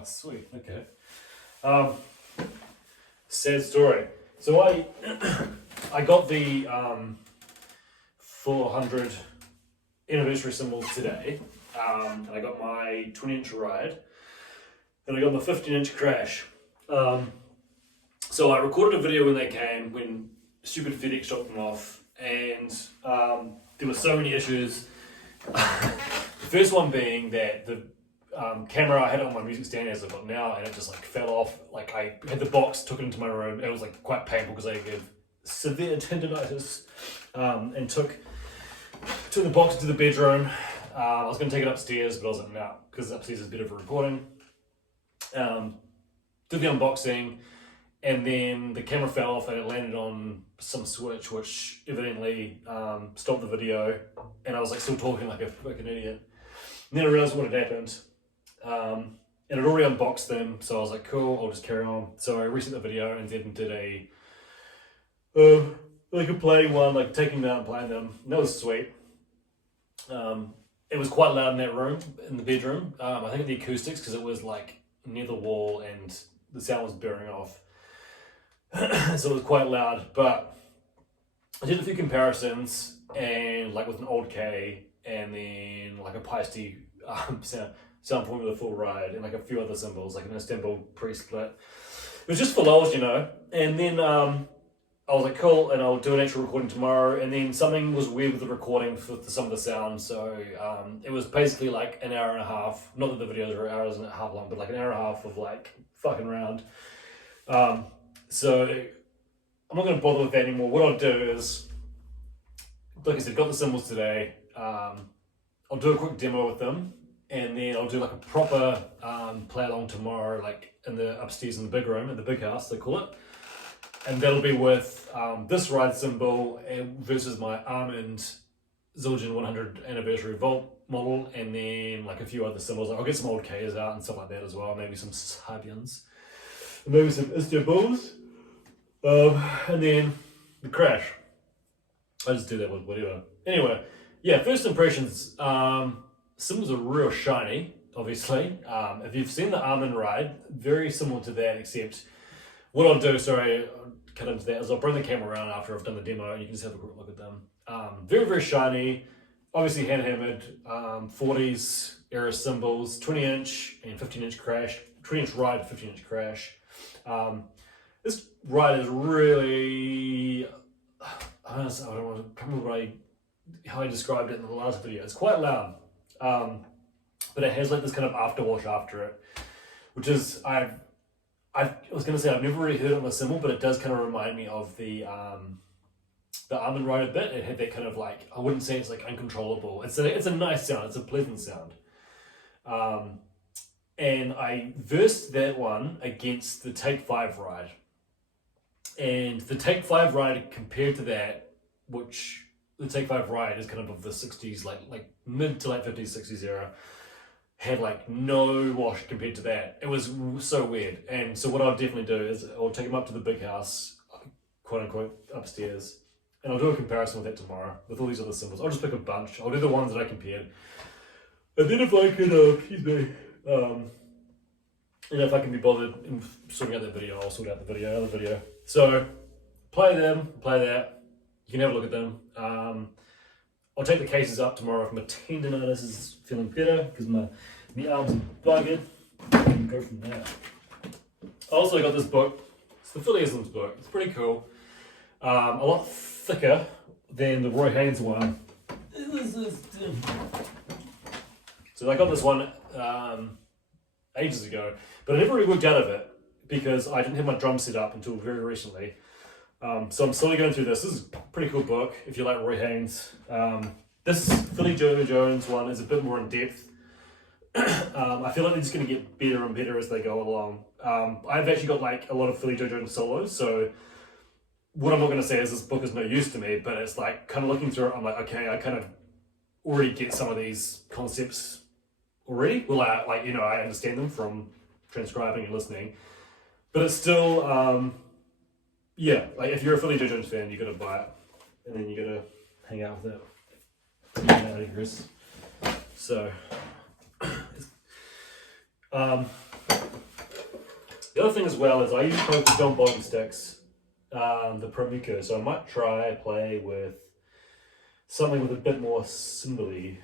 Oh, sweet. Okay. Sad story. So I got the 400 anniversary cymbal today. And I got my 20-inch ride, and I got my 15-inch crash. So I recorded a video when they came, when stupid FedEx dropped them off, and there were so many issues. The first one being that the camera, I had it on my music stand as I've got now, and it just like fell off. Like I had the box, took it into my room. It was like quite painful because I had severe tendonitis, and took the box to the bedroom. I was going to take it upstairs, but I was like, no, because upstairs is better for recording. Did the unboxing, and then the camera fell off and it landed on some switch, which evidently stopped the video, and I was like still talking like a freaking idiot. And then I realized what had happened, and I'd already unboxed them, so I was like, cool, I'll just carry on. So I reset the video and then did a like a playing one, like taking them out and playing them, and that was sweet. It was quite loud in that room, in the bedroom. I think the acoustics, because it was like near the wall and the sound was bearing off. So it was quite loud, but I did a few comparisons, and like with an old K, and then like a Paiste sound point with a full ride, and like a few other cymbals, like an Istanbul pre-split. It was just for lols, you know. And then I was like, cool, and I'll do an actual recording tomorrow. And then something was weird with the recording for some of the sound, so it was basically like an hour and a half. Not that the videos are hours and a half long, but like an hour and a half of like fucking around. So I'm not going to bother with that anymore. What I'll do is, like I said, got the cymbals today. I'll do a quick demo with them, and then I'll do like a proper play along tomorrow, like in the upstairs in the big room, in the big house, they call it. And that'll be with this ride cymbal versus my Almond Zildjian 100 anniversary Volt model, and then like a few other cymbals. Like I'll get some old K's out and stuff like that as well, maybe some Zildjians, maybe some Istanbuls, and then the crash. I just do that with whatever. Anyway, yeah, first impressions, cymbals are real shiny, obviously. If you've seen the Almond ride, very similar to that, except what I'll do, sorry, I'll cut into that, is I'll bring the camera around after I've done the demo, and you can just have a quick look at them. Very, very shiny, obviously hand-hammered, 40s era cymbals, 20-inch and 15-inch crash, 20-inch ride, 15-inch crash. This ride is really, I don't remember how I described it in the last video. It's quite loud, but it has like this kind of afterwash after it, which is, I was going to say I've never really heard it on a cymbal, but it does kind of remind me of the Almond ride a bit. It had that kind of like, I wouldn't say it's like uncontrollable. It's a nice sound. It's a pleasant sound. And I versed that one against the Take 5 ride. And the Take 5 ride compared to that, which the Take 5 ride is kind of the 60s, like mid to late 50s, 60s era, had like no wash compared to that. It was so weird. And so what I'll definitely do is I'll take them up to the big house, quote unquote, upstairs, and I'll do a comparison with that tomorrow with all these other cymbals. I'll just pick a bunch. I'll do the ones that I compared. And then if I can, and if I can be bothered in sorting out that video, I'll sort out the other video. So play them, play that. You can have a look at them. I'll take the cases up tomorrow if my tendonitis is feeling better, because my arms are buggered. And go from there. I also got this book. It's the Philly Isms book. It's pretty cool. A lot thicker than the Roy Haynes one. So I got this one ages ago, but I never really worked out of it because I didn't have my drum set up until very recently. So I'm slowly going through this. This is a pretty cool book if you like Roy Haynes. This Philly Joe Jones one is a bit more in depth. I feel like they're just going to get better and better as they go along. I've actually got like a lot of Philly Joe Jones solos, so what I'm not going to say is this book is no use to me, but it's like kind of looking through it, I'm like, okay, I kind of already get some of these concepts already. Well, I understand them from transcribing and listening, but it's still, yeah, like if you're a Philly Joe Jones fan, you got to buy it, and then you got to hang out with it. So, The other thing as well is I usually focus on bottom sticks, the Promico, so I might play with something with a bit more cymbal-y.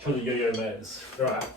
Try the yo-yo maze. Alright.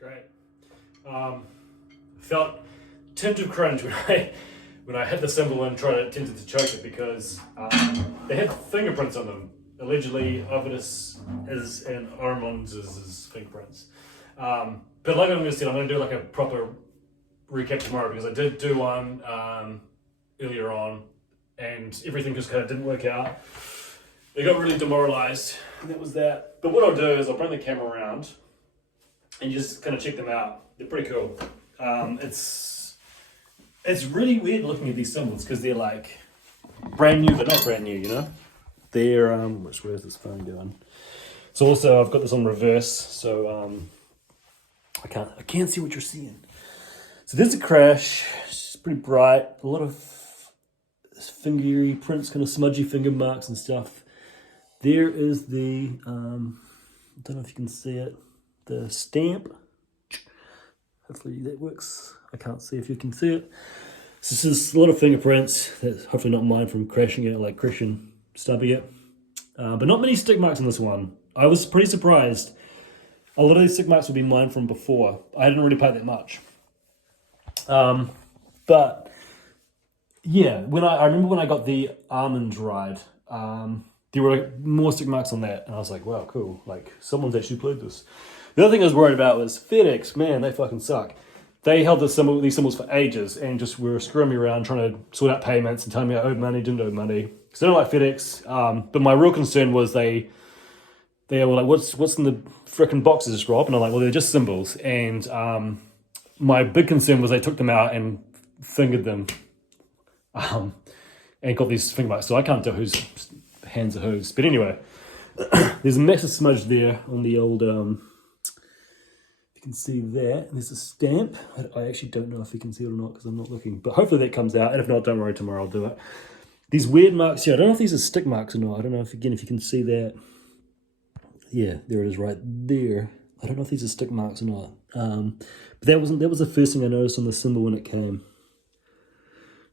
Great. Felt tint of cringe when I hit the cymbal and tried to attempt to choke it because they had fingerprints on them. Allegedly, Ovidus is and Armand's is his fingerprints. But like I'm going to say, I'm going to do like a proper recap tomorrow because I did do one earlier on and everything just kind of didn't work out. They got really demoralized and that was that. But what I'll do is I'll bring the camera around and you just kind of check them out. They're pretty cool. It's really weird looking at these cymbals because they're like brand new, but not brand new, you know? They're, where's this phone going? So also I've got this on reverse, so I can't see what you're seeing. So there's a crash, it's pretty bright, a lot of fingery prints, kind of smudgy finger marks and stuff. There is the, I don't know if you can see it, the stamp. Hopefully that works. I can't see if you can see it. So this is a lot of fingerprints. That's hopefully not mine from crashing it, like Christian stubbing it. But not many stick marks on this one. I was pretty surprised. A lot of these stick marks would be mine from before. I didn't really play that much. But yeah, I remember when I got the almond ride, there were like more stick marks on that, and I was like, wow, cool. Like someone's actually played this. The other thing I was worried about was FedEx. Man, they fucking suck. They held these cymbals for ages and just were screwing me around trying to sort out payments and telling me I owed money, didn't owe money. Because I don't like FedEx. But my real concern was they were like, what's in the frickin' boxes, Rob? And I'm like, well, they're just cymbals. And my big concern was they took them out and fingered them and got these finger marks. So I can't tell whose hands are whose. But anyway, there's a massive smudge there on the old... You can see that. There's a stamp. I actually don't know if you can see it or not because I'm not looking. But hopefully that comes out. And if not, don't worry, tomorrow I'll do it. These weird marks here. I don't know if these are stick marks or not. I don't know if you can see that. Yeah, there it is right there. I don't know if these are stick marks or not. But that was the first thing I noticed on the cymbal when it came.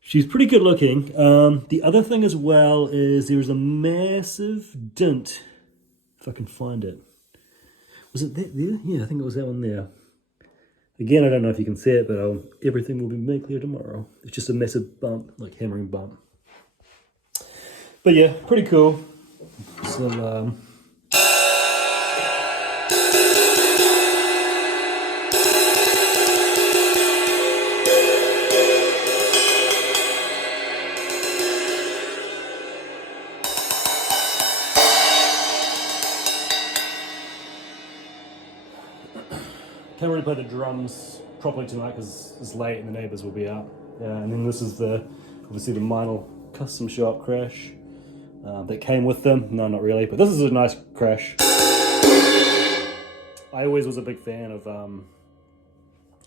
She's pretty good looking. The other thing as well is there's a massive dent, if I can find it. Was it that there? Yeah, I think it was that one there. Again, I don't know if you can see it, but everything will be made clear tomorrow. It's just a massive bump, like hammering bump. But yeah, pretty cool. So, can't really play the drums properly tonight because it's late and the neighbours will be out. Yeah, and then this is obviously the minor custom shop crash. that came with them. No, not really, but this is a nice crash. I always was a big fan of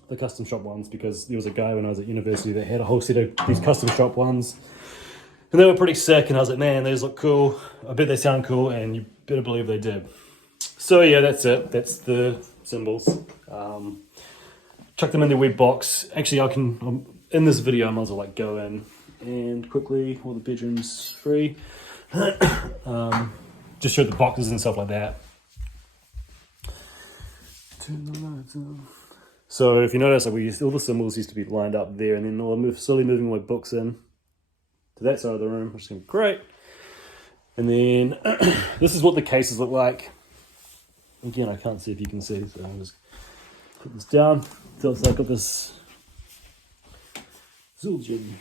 the custom shop ones, because there was a guy when I was at university that had a whole set of these custom shop ones, and they were pretty sick, and I was like, man, these look cool. I bet they sound cool, and you better believe they did. So yeah, that's it. That's the cymbals. Chuck them in the web box. Actually, in this video, I might as well like go in and quickly, all the bedrooms free, just show the boxes and stuff like that. Turn the lights on. So if you notice, like all the cymbals used to be lined up there, and then I'm slowly moving my books in to that side of the room, which is going to be great. And then this is what the cases look like. Again, I can't see if you can see, so I'll just put this down. So it's like got this Zildjian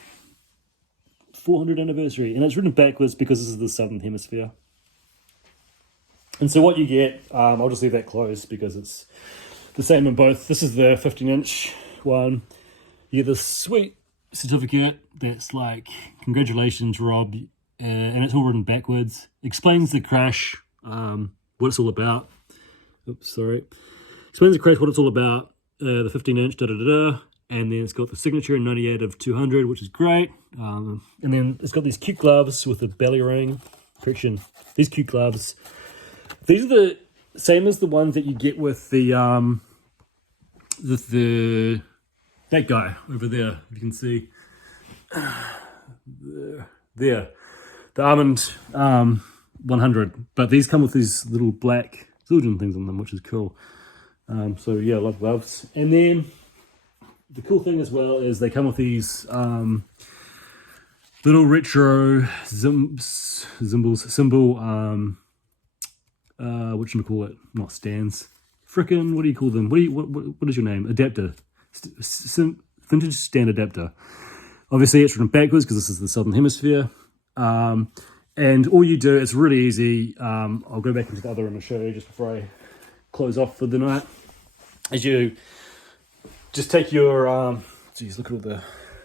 400 anniversary, and it's written backwards because this is the southern hemisphere. And so what you get, I'll just leave that closed because it's the same in both. This is the 15-inch one. You get this sweet certificate that's like, congratulations, Rob, and it's all written backwards. Explains the crash, what it's all about. Oops, sorry. Explains the crash, what it's all about, the 15-inch, da-da-da-da, and then it's got the signature 98 of 200, which is great. And then it's got these cute gloves with a belly ring. Correction, these cute gloves. These are the same as the ones that you get with the that guy over there, if you can see. There. The Almond 100. But these come with these little black Zildjian things on them, which is cool. So yeah, I love gloves. And then the cool thing as well is they come with these little retro cymbal, what you call it? Not stands. Frickin', what do you call them? What is your name? Adapter. Vintage stand adapter. Obviously it's written backwards because this is the southern hemisphere. And all you do, it's really easy. I'll go back into the other room and show you just before I close off for the night. As you just take your, geez, look at all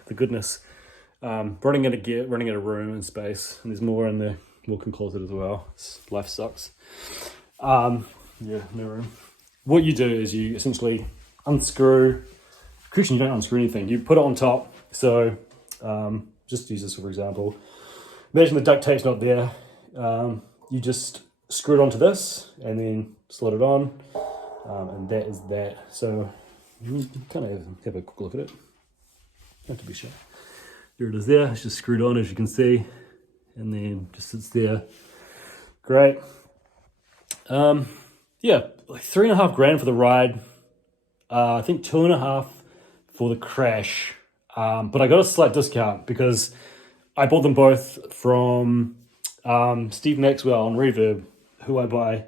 the goodness. Running out of room and space, and there's more in the walk-in closet as well. Life sucks. Yeah, no room. What you do is you essentially unscrew. Christian, you don't unscrew anything. You put it on top. So just use this for example. Imagine the duct tape's not there. You just screw it onto this and then slot it on, and that is that. So you kind of have a quick look at it. Not to be sure. There it is there. It's just screwed on, as you can see, and then just sits there. Great. Yeah, like $3.5 grand for the ride. I think 2.5 for the crash. But I got a slight discount because I bought them both from Steve Maxwell on Reverb, who I buy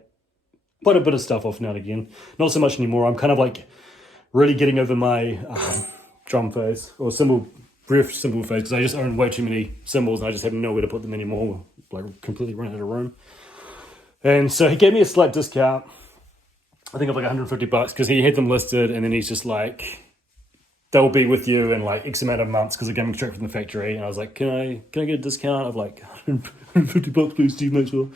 quite a bit of stuff off now and again. Not so much anymore. I'm kind of like really getting over my drum phase or cymbal phase because I just own way too many cymbals and I just have nowhere to put them anymore. Like completely run out of room. And so he gave me a slight discount. I think of like $150 because he had them listed, and then he's just like, they'll be with you in like X amount of months because they're coming straight from the factory. And I was like, can I get a discount of like $150, please, Steve Maxwell?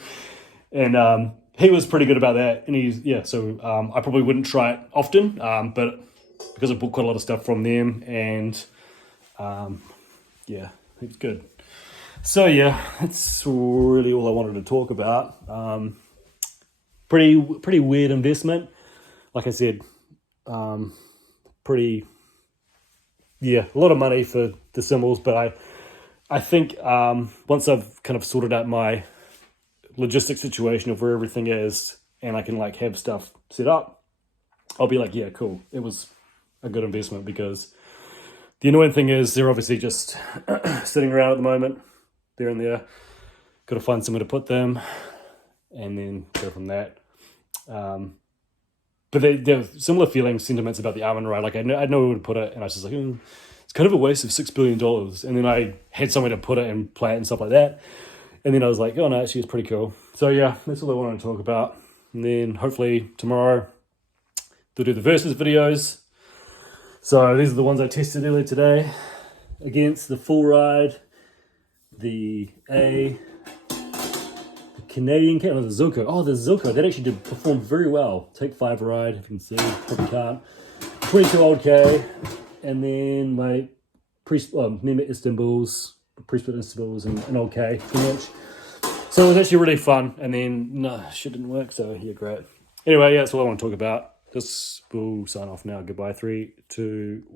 And he was pretty good about that. And so I probably wouldn't try it often, but because I bought quite a lot of stuff from them, and yeah, it was good. So yeah, that's really all I wanted to talk about. Pretty weird investment. Like I said, a lot of money for the cymbals, but I think once I've kind of sorted out my logistic situation of where everything is, and I can like have stuff set up, I'll be like, yeah, cool. It was a good investment, because the annoying thing is they're obviously just sitting around at the moment. They're in there. Got to find somewhere to put them, and then go from that. But they're similar feelings, sentiments about the Almond ride. Like I know where to put it, and I was just like, it's kind of a waste of $6 billion. And then I had somewhere to put it and play it and stuff like that. And then I was like, oh no, actually it's pretty cool. So yeah, that's all I wanted to talk about. And then hopefully tomorrow they'll do the versus videos. So these are the ones I tested earlier today against the full ride, the A, Canadian came, the Zilko. Oh, the Zilko, that actually did perform very well. Take 5 ride, if you can see, probably can't. 22 old K, and then my Mehmet Istanbul's, pre-split Istanbul's and old K, pretty much. So it was actually really fun, and then, no, shit didn't work, so yeah, great. Anyway, yeah, that's all I want to talk about. This will sign off now. Goodbye, 3, 2,